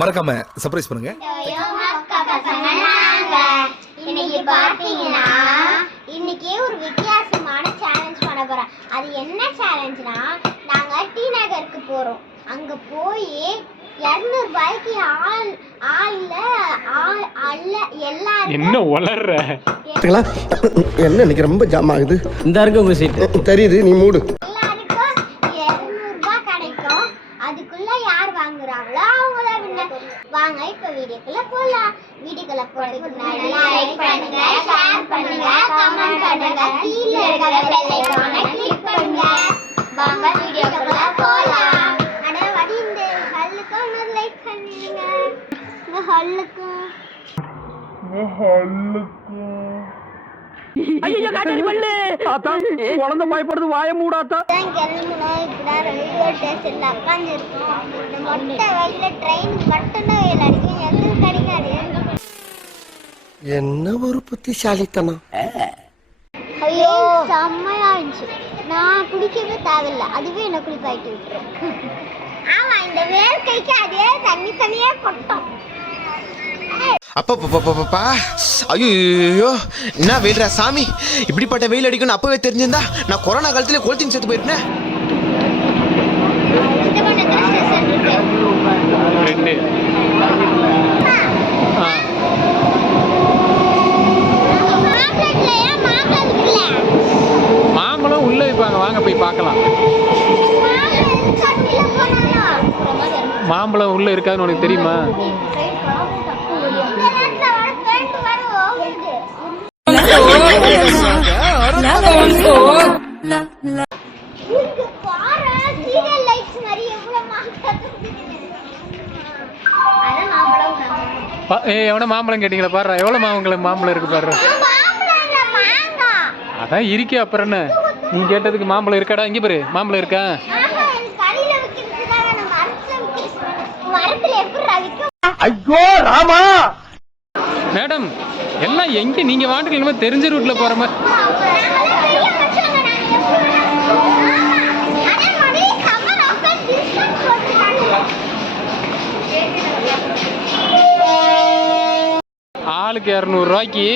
மறக்காம சர்ப்ரைஸ் பண்ணுங்க. இன்னைக்கு பாத்தீங்கன்னா இன்னைக்கு ஒரு வித்தியாசமான சேலஞ்ச் பண்ண போறோம். அது என்ன சேலஞ்ச்னா நாங்க டி நகருக்கு போறோம். அங்க போய் இரநூறு ரூபாய்க்கு ஆள் ஆள்ல ஆள் அல்ல எல்லாரும் என்ன வளர்ற என்ன இன்னைக்கு ரொம்ப ஜாம் ஆகுது. இந்த இருக்கு உங்க சீட்டு தெரியுது நீ மூடு எல்லாருக்கும் இருநூறு ரூபாய் கிடைக்கும் அதுக்குள்ள யார் வாங்குறாங்களோ அவங்க தான் winner. வாங்க இப்ப வீடியோக்குள்ள போலாம் முன்னாடி லைக் பண்ணுங்க ஷேர் பண்ணுங்க கமெண்ட் பண்ணுங்க கீழே இருக்கிற பெல் ஐகானை கிளிக் பண்ணுங்க. வாங்க வீடியோக்குள்ள போலாம். அட வடி இந்த ஹல்லுக்கு இன்னொரு லைக் பண்ணுங்க. இந்த ஹல்லுக்கு குழந்தை பயப்படுது வாய மூடாத்தா. தான் கிளம்பணும் இப்படிதான் ரயில்வே ஸ்டேஷன்ல உட்காந்துருக்கோம் இந்த மொட்டை வயல ட்ரெயின் கட்டண என்ன ஒரு புத்திசாலித்தனம். ஐயோ செம்மையா இருந்துச்சு நான் குளிக்கவே தேவையில்ல. அதுவே என்ன குளிப்பாட்டி விட்டுரும். ஆமா இந்த வேர்க்கைக்கு அதே தண்ணி தண்ணியே கொட்டும். அப்பப்பா ஐயோ என்ன வெயில்ரா சாமி? இப்படிப்பட்ட வெயில் அடிக்கும்னு அப்பவே தெரிஞ்சிருந்தா நான் கொரோனா காலத்துல கொளுத்தின் செத்து போயிருப்பேன். இந்த பண்ணத்துல ஸ்டேஷன் இருக்கு ரெண்டு ஆ மாப்பிள்ளையா மாப்பிள்ளை இருக்குல்ல மாம்பழம் உள்ள வைப்பாங்க வாங்க போய் பார்க்கலாம். மாம்பழம் உள்ள இருக்காதுன்னு உனக்கு தெரியுமா? ஏய் எவன மாம்பழம் கேட்டீங்களா பாரு எவ்வளோ மாம்பழம் மாம்பழம் இருக்கு பாரு அதான் இருக்கே அப்புறம் என்ன? நீ கேட்டதுக்கு மாம்பழம் இருக்காடா? இங்கே பாரு மாம்பழம் இருக்கா? ஐயோ ராமா! மேடம் எல்லாம் எங்க நீங்க வாட்டுக்கு என்னமோ தெரிஞ்ச ரூட்ல போற மாதிரி. ஆளுக்கு இரநூறுவாய்க்கு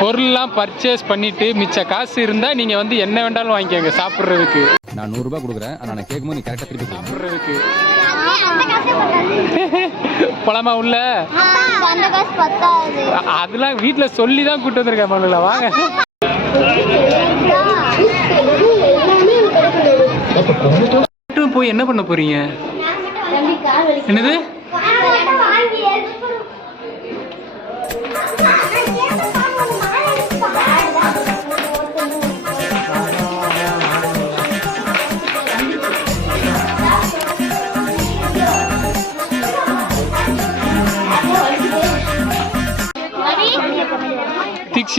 பொருள்லாம் பர்ச்சேஸ் பண்ணிட்டு மிச்ச காசு இருந்தா நீங்க வந்து என்ன வேண்டாலும் வாங்கிக்கோங்க சாப்பிட்றதுக்கு. நான் நூறு ரூபாய் கொடுக்குறேன். ஆனா நான் கேட்கும்போது நீ கரெக்டா திருப்பி. சாப்பிட்றதுக்கு. பழமா உள்ள? அந்த காசு பத்தாது. அ- அதெல்லாம் வீட்ல சொல்லி தான் கூட்டு வந்திருக்கேன் மண்ணுல வாங்க. போய் என்ன பண்ண போறீங்க? என்னது?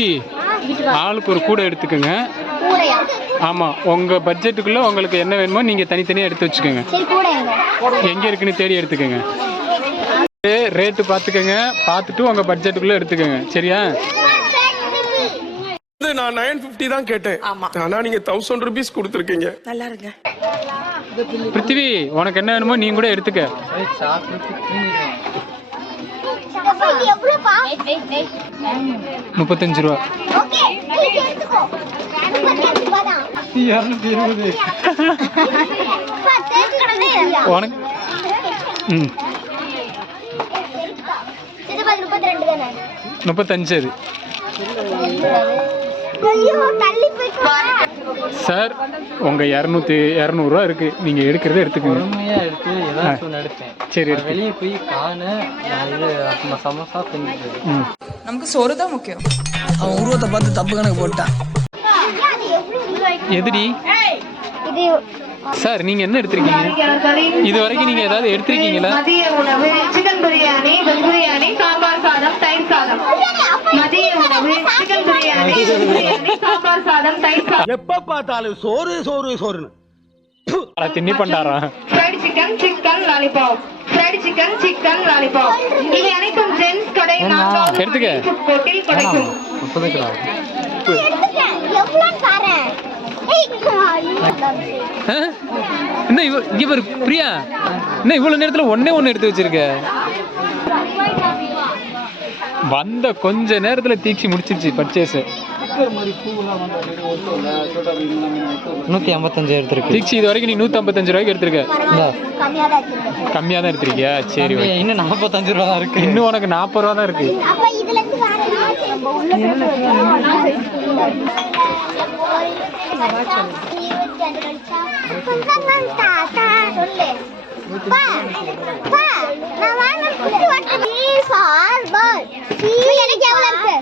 திக்ஷி ஆளுக்கு ஒரு கூடை எடுத்துக்கோங்க. ஆமாம் உங்கள் பட்ஜெட்டுக்குள்ளே உங்களுக்கு என்ன வேணுமோ நீங்கள் தனித்தனியாக எடுத்து வச்சுக்கோங்க. சரி கூடை எங்க? எங்கே இருக்குன்னு தேடி எடுத்துக்கோங்க. ரேட்டு பார்த்துக்கோங்க பார்த்துட்டு உங்கள் பட்ஜெட்டுக்குள்ளே எடுத்துக்கோங்க. சரியா? நான் நைன் பிப்டி தான் கேட்டேன். ஆனா நீங்க தௌசண்ட் ருபீஸ் கொடுத்துருக்கீங்க. பிருத்திவி உனக்கு என்ன வேணுமோ நீ கூட எடுத்துக்க. முப்பத்தஞ்சு ரூபா. பத்தஞ்சு கிடக்கு உனக்கு? ம். முப்பத்தஞ்சு அது சார் உங்கள் இரநூத்தி இரநூறுவா இருக்குது நீங்கள் எடுக்கிறத எடுத்துக்கோங்க. பொறுமையா எடுத்து ஏதாச்சும் எடுத்தேன் சரி எடுத்து வெளியே போய் காண இது சமோசா தின்னுட்டு ம். நமக்கு சோறு தான் முக்கியம். அவன் உருவத்தை பார்த்து தப்பு கணக்கு போட்டான். எதுடி? இது சார் நீங்கள் என்ன எடுத்திருக்கீங்க? இது வரைக்கும் நீங்கள் ஏதாவது எடுத்திருக்கீங்களா? மதிய உணவு சிக்கன் பிரியாணி வெஜ் பிரியாணி சாம்பார் சாதம் தயிர் சாதம் மதிய உணவு சிக்கன் பிரியாணி வெஜ் பிரியாணி சாம்பார் சாதம் தயிர் சாதம் எப்ப பார்த்தாலும் சோறு சோறு சோறுன்னு. தின்னி Bhandara? Fried chicken chicken lollipop fried chicken chicken lollipop இவை அனைத்தும் ஜென்ஸ் கடை நான்காவது எடுத்துக்க. மாடி ஃபுட் கோர்ட்டில் கிடைக்கும். முப்பது கிலோ எடுத்துட்டேன் எவ்வளோன்னு பாரு. ஏய், ஐயோ. ஆ? என்ன இவ இங்க பாரு பிரியா? என்ன இவ்வளவு நேரத்துல ஒண்ணே ஒண்ணு எடுத்து வச்சிருக்க? வந்த கொஞ்ச நேரத்துல தீச்சி முடிச்சிருச்சு பர்ச்சேஸ் நூற்றி ஐம்பத்தஞ்சு எடுத்துருக்கு. தீச்சி இது வரைக்கும் நீ நூத்தி ஐம்பத்தஞ்சு ரூபாய்க்கு எடுத்திருக்க. கம்மியா தான் வச்சிருக்கேன் கம்மியா தான் எடுத்திருக்கியா? சரி okay. இன்னும் நாற்பத்தஞ்சு ரூபா தான் இருக்கு. இன்னும் உனக்கு நாற்பது ரூபா தான் இருக்கு. அப்ப இதுல இருந்து வேற என்ன நம்ம உள்ள தாத்தா சொல்லு பா, பா, நான் வாங்கின குட்டி வாட்டர் பீஸ் ஆர் பால். எனக்கு எவ்வளவு இருக்கு?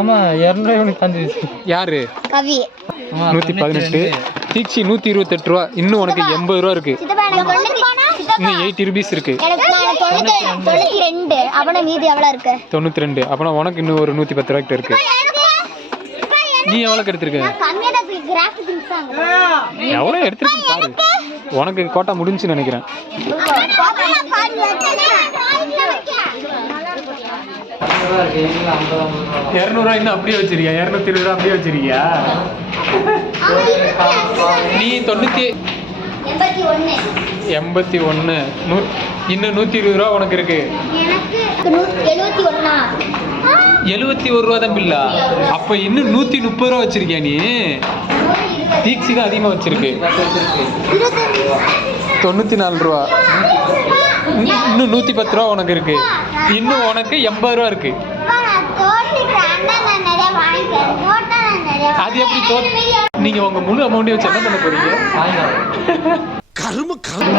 ஆமா இரநூறுவா யாரு? கவி. நூத்தி பதினெட்டு. தீச்சி நூத்தி இருபத்தெட்டு ரூபா. இன்னும் உனக்கு எண்பது ரூபா இருக்கு. இன்னும் எயிட்டி ருபீஸ் இருக்கு. தொண்ணூத்தி ரெண்டு. அவன மீதி எவ்வளவு இருக்கு? தொண்ணூத்தி ரெண்டு. அப்பனா உனக்கு இன்னும் ஒரு நூத்தி பத்து ரூபாய்க்கு இருக்கு. நீ எவ்வளோக்கு எடுத்திருக்க? கம்மியா தான் கிராஃபிக் திங்ஸ் தாங்க எவ்வளோ எடுத்திருக்கு பாரு. உனக்கு கோட்டா முடிஞ்சுன்னு நினைக்கிறேன். இரநூறுவா இன்னும் அப்படியே வச்சிருக்கியா? இரநூத்தி இருபது ரூபா அப்படியே வச்சிருக்கியா? நீ தொண்ணூற்றி எண்பத்தி ஒன்று நூ இன்னும் நூற்றி இருபது ரூபா உனக்கு இருக்கு. எழுபத்தி ஒரு ரூபா தான் பில்லா. அப்போ இன்னும் நூற்றி முப்பது ரூபா வச்சிருக்கியா நீ? தீக்ஸி அதிகமாக வச்சிருக்கு. தொண்ணூற்றி நாலு ரூபா. இன்னும் நூற்றி பத்து ரூபா உனக்கு இருக்கு. இன்னும் உனக்கு எண்பது ரூபா இருக்கு. அது எப்படி தோ நீங்க உங்க முழு அமௌண்ட்டையும் வச்சு என்ன பண்ண போறீங்க? கரும கரும.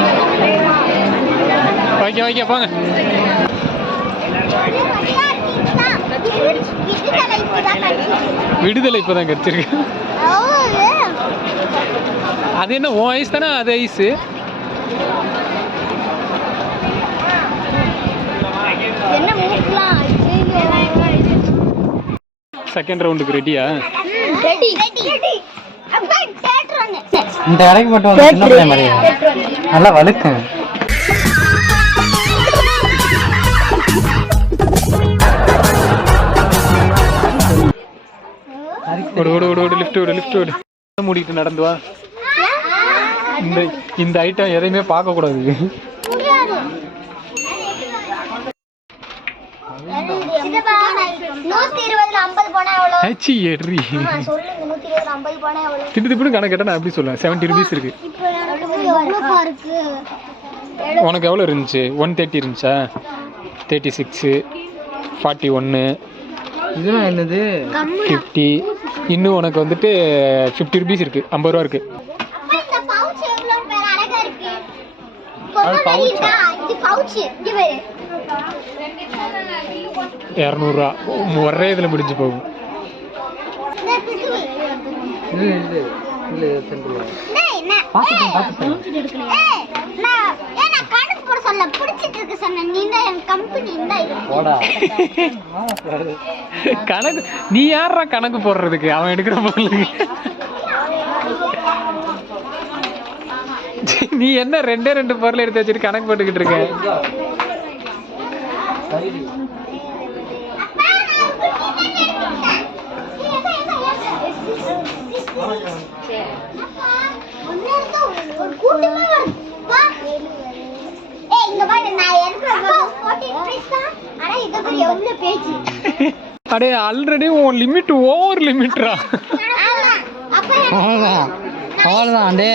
ஓகே ஓகே போங்க விடுதலை இப்பதான் கிடைச்சிருக்கு. அது என்ன உன் ஐஸ் தானே அது ஐஸ் என்ன மூக்கலாம் செகண்ட் ரவுண்டுக்கு ரெடியா ரெடி இந்த கடைக்கு மட்டும் வந்து சின்ன பிள்ளை மாதிரி. நல்லா வழுக்கும். ஓடு ஓடு ஓடு ஓடு லிஃப்ட் ஓடு லிஃப்ட் ஓடு. மூடிட்டு நடந்து வா. இந்த இந்த ஐட்டம் எதையுமே பார்க்க திட்டு திப்புன்னு கணக்கு கேட்டால் நான் எப்படி சொல்லுவேன்? செவன்ட்டி ருபீஸ் இருக்கு. உனக்கு எவ்வளோ இருந்துச்சு? ஒன் தேர்ட்டி இருந்துச்சா? தேர்ட்டி சிக்ஸு ஃபார்ட்டி ஒன்று இதெல்லாம் என்னது? ஃபிஃப்டி இன்னும் உனக்கு வந்துட்டு ஃபிஃப்டி ருபீஸ் இருக்குது ஐம்பது ரூபா இருக்குது அப்பா இந்த பவுச் எவ்வளவு பேர் அழகா இருக்கு பொம்மை மாதிரி இருக்கா? இது பவுச் இங்க பாரு இரநூறுவா. ஒரே இதில் முடிஞ்சு போகும். கணக்கு நீ கணக்கு யாரா கணக்கு போடுறதுக்கு? அவன் எடுக்கிற பொருளுக்கு. நீ என்ன ரெண்டே ரெண்டு பொருள் எடுத்து வச்சுட்டு கணக்கு போட்டுக்கிட்டு இருக்க அப்பா, நான் குட்டி தான் எடுத்துட்டேன். அப்பா, ஒண்ணு இருந்தா ஒரு- ஒரு கூட்டமே வருது. வா. ஏய், இங்க பாரு, நான் எடுக்கிற பொருள் 14 rupees தான். ஆனா இது பாரு, எவ்வளவு பேச்சு. அடே ஆல்ரெடி உன் லிமிட் ஓவர் லிமிட்ரா ஆமா. அப்ப எனக்கு அவ்வளோதான் அவ்வளோதான் அண்டே.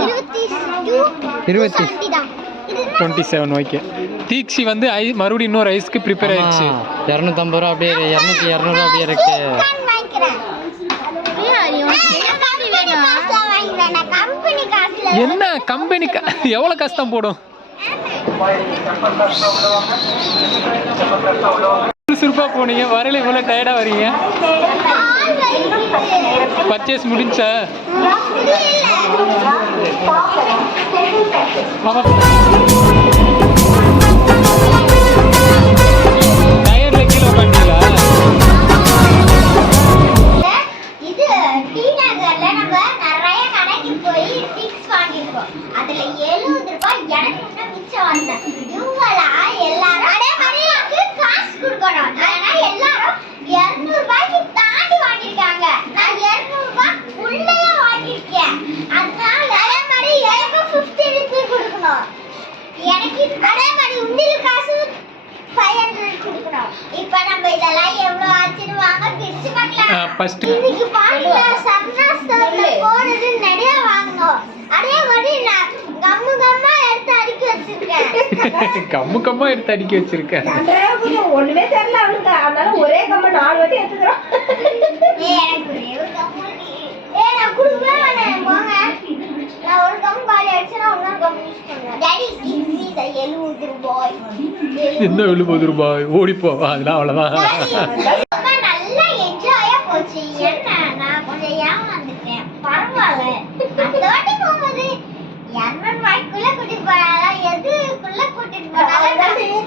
இருபத்தி two, இருபத்தி. 270 தான். இது என்ன? டுவெண்ட்டி செவன் ஓகே தீக்ஷி வந்து ஐ மறுபடியும் இன்னொரு ஐஸ்க்கு ப்ரிப்பேர் ஆயிடுச்சு இரநூத்தம்பது ரூபா அப்படியே இரநூத்தி இரநூறுவா அப்படியே இருக்கு என்ன கம்பெனி எவ்வளோ கஷ்டம் போடும்? சுறுசுறுப்பாக போனீங்க வரல இவ்வளோ டயர்டாக வரீங்க. பர்ச்சேஸ் முடிஞ்சா? டயர்ல கம்மு கம்மா எடுத்து அடிக்க வச்சிருக்கேன் ஒண்ணுமே தெரியல அவனுக்கு. அதனால ஒரே கம்ம நாலு வாட்டி எடுத்துக்கிறோம். ஏய் எனக்கு ஒரே ஒரு கம்மு நீ. ஏய் நான் குடுக்கவே வேணாம் போங்க. நான் ஒரு கம்மு காலி அடிச்சேன்னா இன்னொரு கம்மு யூஸ் பண்ணுவேன். டாடி கிவ் மீ த எழுபது ரூபாய். என்ன எழுபது ரூபாய்? ஓடிப்போ அதெல்லாம் அவ்வளோதான் ரொம்ப நல்லா என்ஜாயா போச்சு. என்ன நான்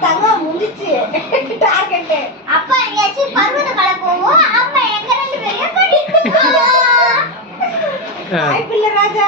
தங்கம் முடிச்சு டார்கெட் அப்பா எங்கேயாச்சும் பருவத மலை போவோம் அம்மா எங்க ரெண்டு பேரையும் கூட்டிட்டு போவோம் பிள்ளை ராஜா.